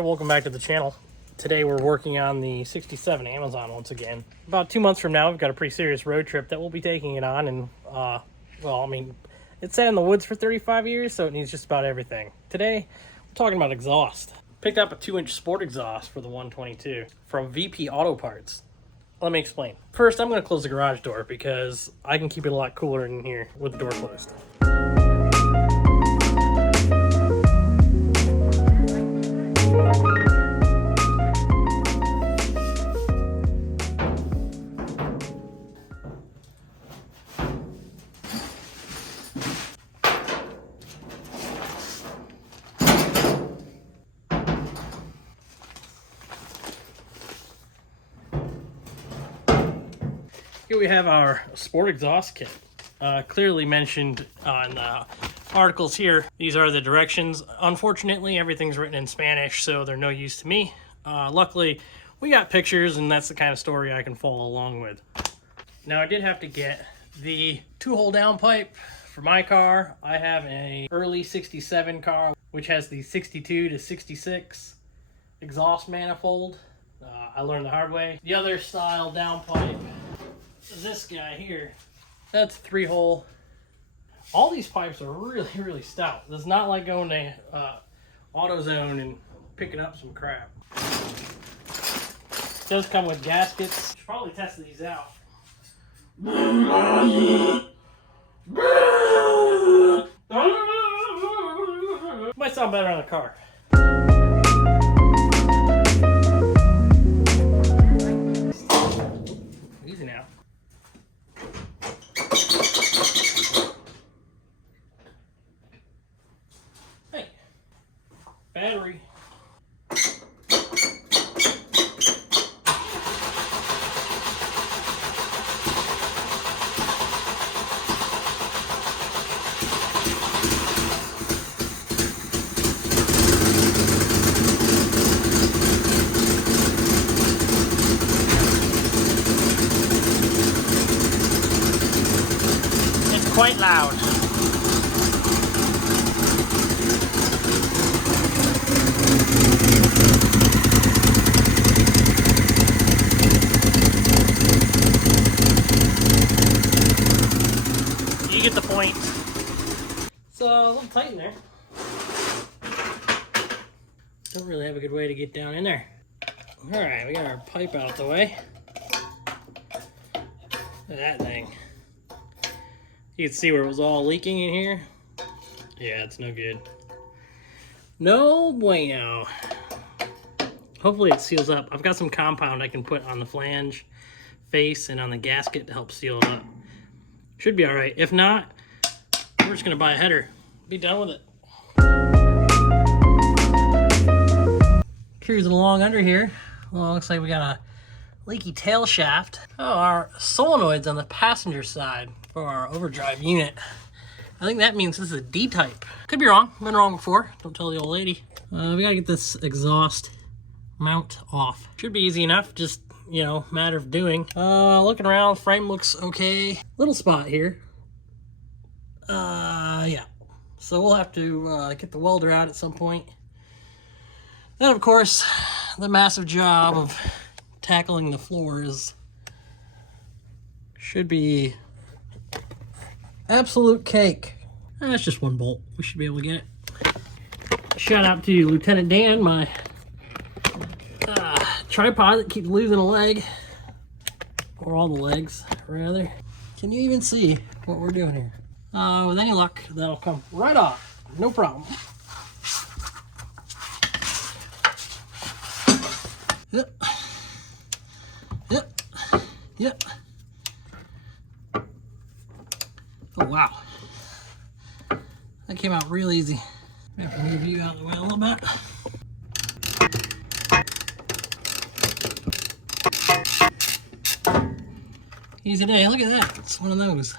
Welcome back to the channel. Today we're working on the 67 Amazon once again. About 2 months from now, we've got a pretty serious road trip that we'll be taking it on, and it's sat in the woods for 35 years, so it needs just about everything. Today, we're talking about exhaust. Picked up a 2-inch sport exhaust for the 122 from VP Auto Parts. Let me explain. First, I'm going to close the garage door because I can keep it a lot cooler in here with the door closed. Here we have our sport exhaust kit. Clearly mentioned on the articles here. These are the directions. Unfortunately, everything's written in Spanish, so they're no use to me. Luckily, we got pictures, and that's the kind of story I can follow along with. Now, I did have to get the 2-hole downpipe for my car. I have an early 67 car, which has the 62 to 66 exhaust manifold. I learned the hard way. The other style downpipe, this guy here, that's 3-hole. All these pipes are really, really stout. It's not like going to AutoZone and picking up some crap. It does come with gaskets. Should probably test these out. Might sound better on the car. Easy now. Hey, battery. It's quite loud. You get the point. It's a little tight in there. Don't really have a good way to get down in there. Alright, we got our pipe out the way. Look at that thing. You can see where it was all leaking in here. Yeah, it's no good. No bueno. Hopefully it seals up. I've got some compound I can put on the flange face and on the gasket to help seal it up. Should be all right. If not, we're just gonna buy a header. Be done with it. Cruising along under here. Well, looks like we got a leaky tail shaft. Oh, our solenoid's on the passenger side for our overdrive unit. I think that means this is a D-type. Could be wrong. Been wrong before. Don't tell the old lady. We gotta get this exhaust mount off. Should be easy enough. Just, you know, matter of doing. Looking around, frame looks okay. Little spot here. Yeah. So we'll have to get the welder out at some point. Then, of course, the massive job of tackling the floors should be absolute cake. That's just one bolt. We should be able to get it. Shout out to Lieutenant Dan, my tripod that keeps losing a leg. Or all the legs, rather. Can you even see what we're doing here? With any luck, that'll come right off. No problem. Yep. Yep. Yep. Oh, wow. That came out real easy. I have to move you out of the way a little bit. Easy day. Look at that. It's one of those.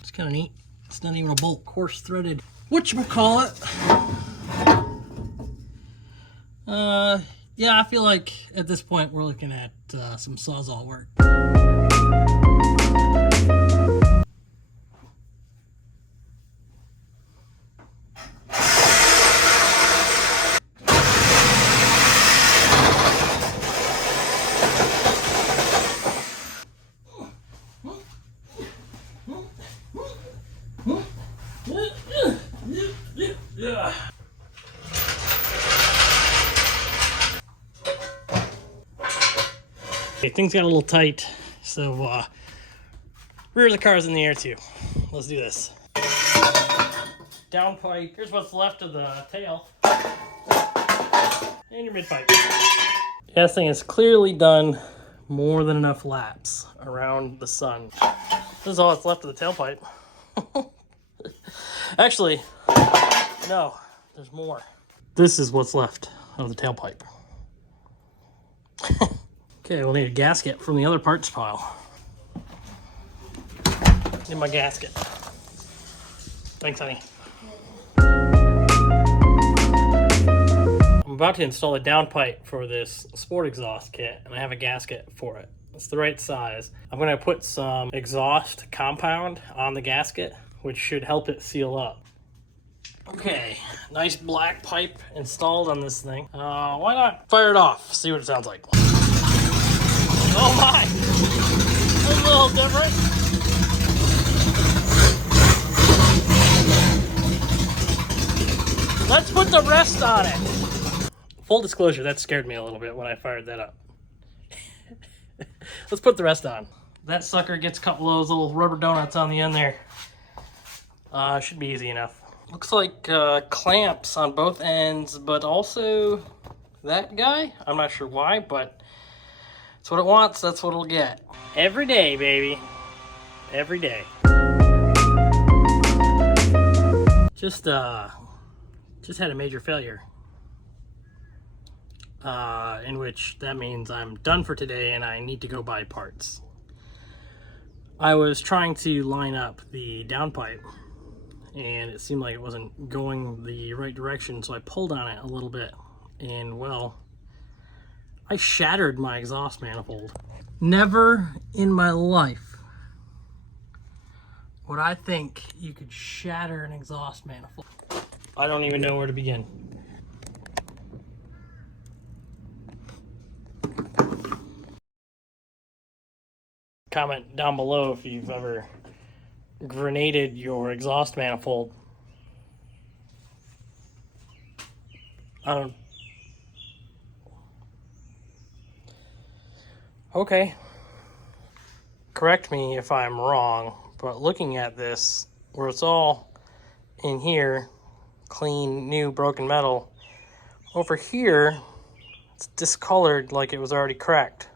It's kind of neat. It's not even a bolt. Coarse threaded. Whatchamacallit? Yeah, I feel like at this point we're looking at some Sawzall work. Things got a little tight, so rear of the car's in the air too. Let's do this. Downpipe. Here's what's left of the tail. And your midpipe. This thing has clearly done more than enough laps around the sun. This is all that's left of the tailpipe. Actually, no, there's more. This is what's left of the tailpipe. Okay, we'll need a gasket from the other parts pile. Need my gasket. Thanks, honey. I'm about to install a downpipe for this sport exhaust kit, and I have a gasket for it. It's the right size. I'm going to put some exhaust compound on the gasket, which should help it seal up. Okay, nice black pipe installed on this thing. Why not fire it off, see what it sounds like. Oh my! That's a little different. Let's put the rest on it. Full disclosure, that scared me a little bit when I fired that up. Let's put the rest on. That sucker gets a couple of those little rubber donuts on the end there. Should be easy enough. Looks like clamps on both ends, but also that guy. I'm not sure why, but it's what it wants, that's what it'll get. Every day, baby. Every day. Just had a major failure. In which that means I'm done for today and I need to go buy parts. I was trying to line up the downpipe and it seemed like it wasn't going the right direction, so I pulled on it a little bit and, well, I shattered my exhaust manifold. Never in my life would I think you could shatter an exhaust manifold. I don't even know where to begin. Comment down below if you've ever grenaded your exhaust manifold. Okay. Correct me if I'm wrong, but looking at this, where it's all in here, clean, new, broken metal, over here, it's discolored like it was already cracked.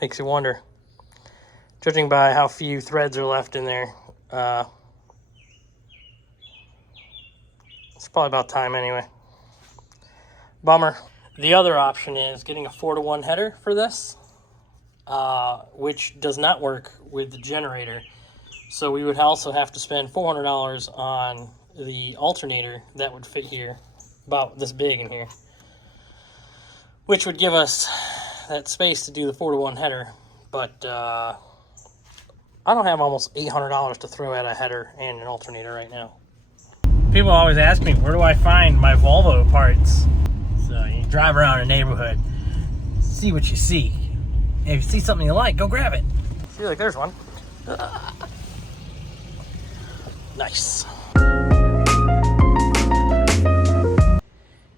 Makes you wonder. Judging by how few threads are left in there, it's probably about time anyway. Bummer. The other option is getting a 4-to-1 header for this, which does not work with the generator. So we would also have to spend $400 on the alternator that would fit here, about this big in here, which would give us that space to do the 4-to-1 header. But I don't have almost $800 to throw at a header and an alternator right now. People always ask me, where do I find my Volvo parts? So you drive around a neighborhood, see what you see. If you see something you like, go grab it. See, like there's one. Nice.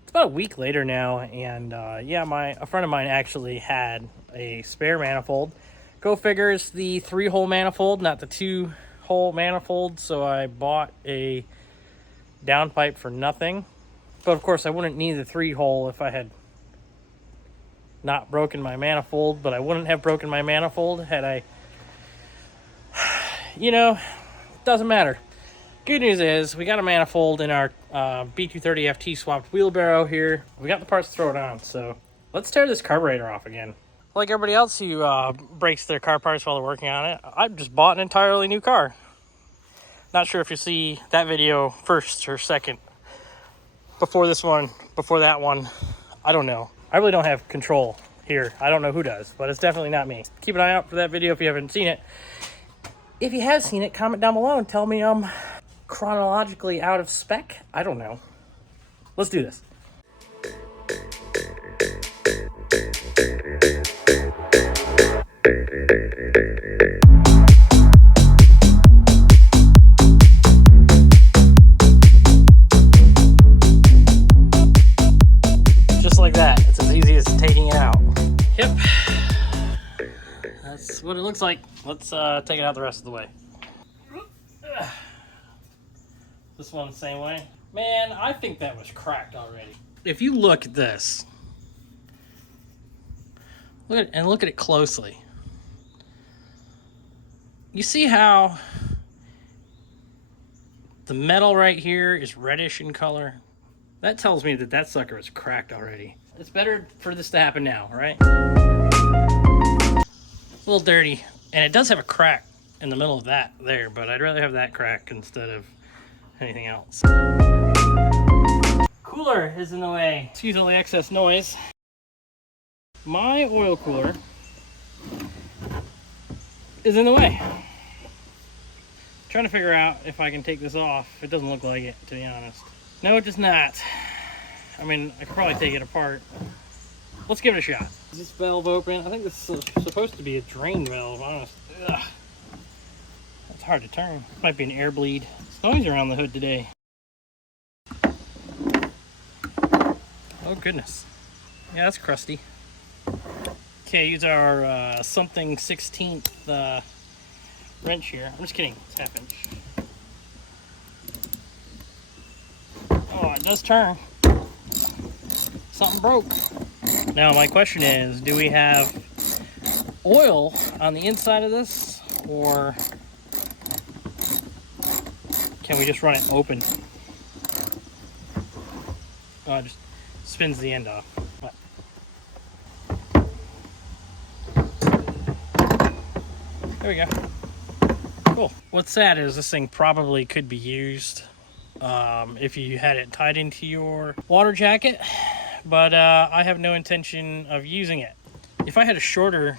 It's about a week later now, and yeah, a friend of mine actually had a spare manifold. Go figure, it's the 3-hole manifold, not the 2-hole manifold, so I bought a downpipe for nothing. But of course I wouldn't need the 3-hole if I had not broken my manifold, but I wouldn't have broken my manifold had I, you know, it doesn't matter. Good news is we got a manifold in our B230 FT swapped wheelbarrow here. We got the parts to throw it on, so let's tear this carburetor off again. Like everybody else who breaks their car parts while they're working on it, I've just bought an entirely new car. Not sure if you see that video first or second. Before this one, before that one, I don't know. I really don't have control here. I don't know who does, but it's definitely not me. Keep an eye out for that video if you haven't seen it. If you have seen it, comment down below and tell me I'm chronologically out of spec. I don't know. Let's do this. Just like that. looks like. Let's take it out the rest of the way. This one the same way. Man, I think that was cracked already. If you look at this, look at it closely. You see how the metal right here is reddish in color? That tells me that that sucker is cracked already. It's better for this to happen now, right? A little dirty, and it does have a crack in the middle of that there, but I'd rather have that crack instead of anything else. Cooler is in the way. Excuse all the excess noise. My oil cooler is in the way. Trying to figure out if I can take this off. It doesn't look like it, to be honest. No, it does not. I mean, I could probably take it apart. Let's give it a shot. Is this valve open? I think this is supposed to be a drain valve, honestly. Ugh. That's hard to turn. Might be an air bleed. It's noisy around the hood today. Oh goodness. Yeah, that's crusty. Okay, use our something 16th wrench here. I'm just kidding, it's 1/2 inch. Oh, it does turn. Something broke. Now my question is, do we have oil on the inside of this, or can we just run it open? Oh, it just spins the end off. There we go. Cool. What's sad is this thing probably could be used if you had it tied into your water jacket, but I have no intention of using it. If I had a shorter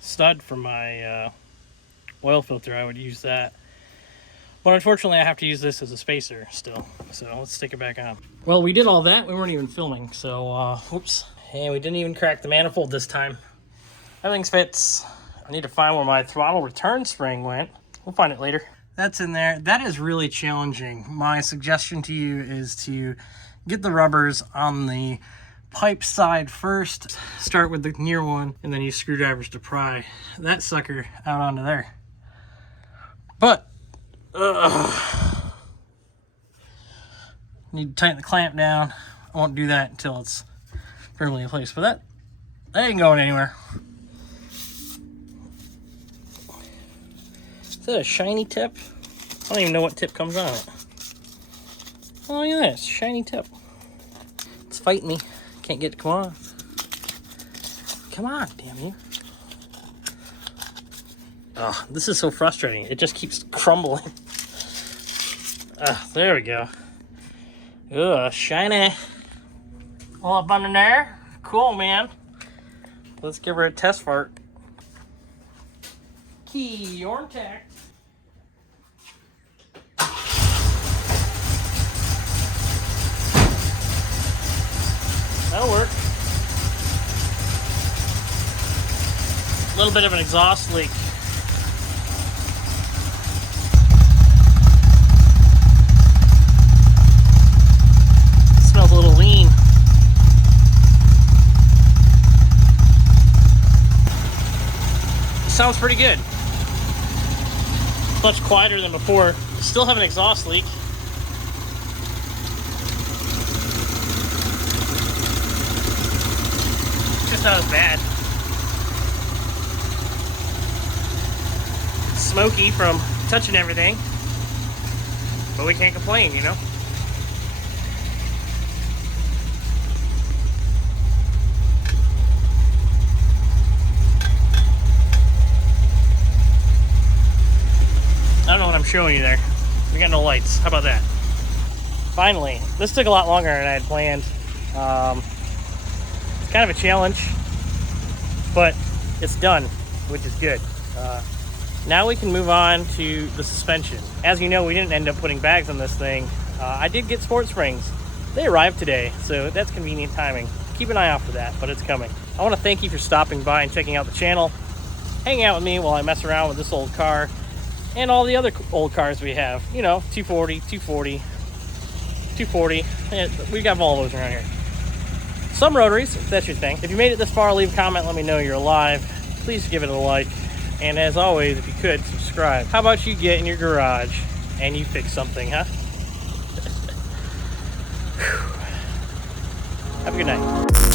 stud for my oil filter, I would use that. But unfortunately, I have to use this as a spacer still. So let's stick it back on. Well, we did all that. We weren't even filming, so whoops. And we didn't even crack the manifold this time. Everything fits. I need to find where my throttle return spring went. We'll find it later. That's in there. That is really challenging. My suggestion to you is to get the rubbers on the pipe side first. Start with the near one, and then use screwdrivers to pry that sucker out onto there. But need to tighten the clamp down. I won't do that until it's firmly in place. But that ain't going anywhere. Is that a shiny tip? I don't even know what tip comes on it. Oh, look at that. It's a shiny tip. It's fighting me. Can't get it to come on. Come on, damn you. Oh, this is so frustrating. It just keeps crumbling. There we go. Ugh, shiny. All up under there. Cool, man. Let's give her a test fart. Key, you're intact. That'll work. A little bit of an exhaust leak. It smells a little lean. It sounds pretty good. Much quieter than before. Still have an exhaust leak. Just not as bad. It's smoky from touching everything, but we can't complain, you know? I don't know what I'm showing you there. We got no lights. How about that? Finally, this took a lot longer than I had planned. It's kind of a challenge, but it's done, which is good. Now we can move on to the suspension. As you know, we didn't end up putting bags on this thing. I did get sport springs. They arrived today, so that's convenient timing. Keep an eye out for that, but it's coming. I want to thank you for stopping by and checking out the channel, hanging out with me while I mess around with this old car and all the other old cars we have. You know, 240, 240, 240. We got Volvos around here. Some rotaries, if that's your thing. If you made it this far, leave a comment, let me know you're alive. please give it a like. And as always, if you could, subscribe. How about you get in your garage and you fix something, huh? Have a good night.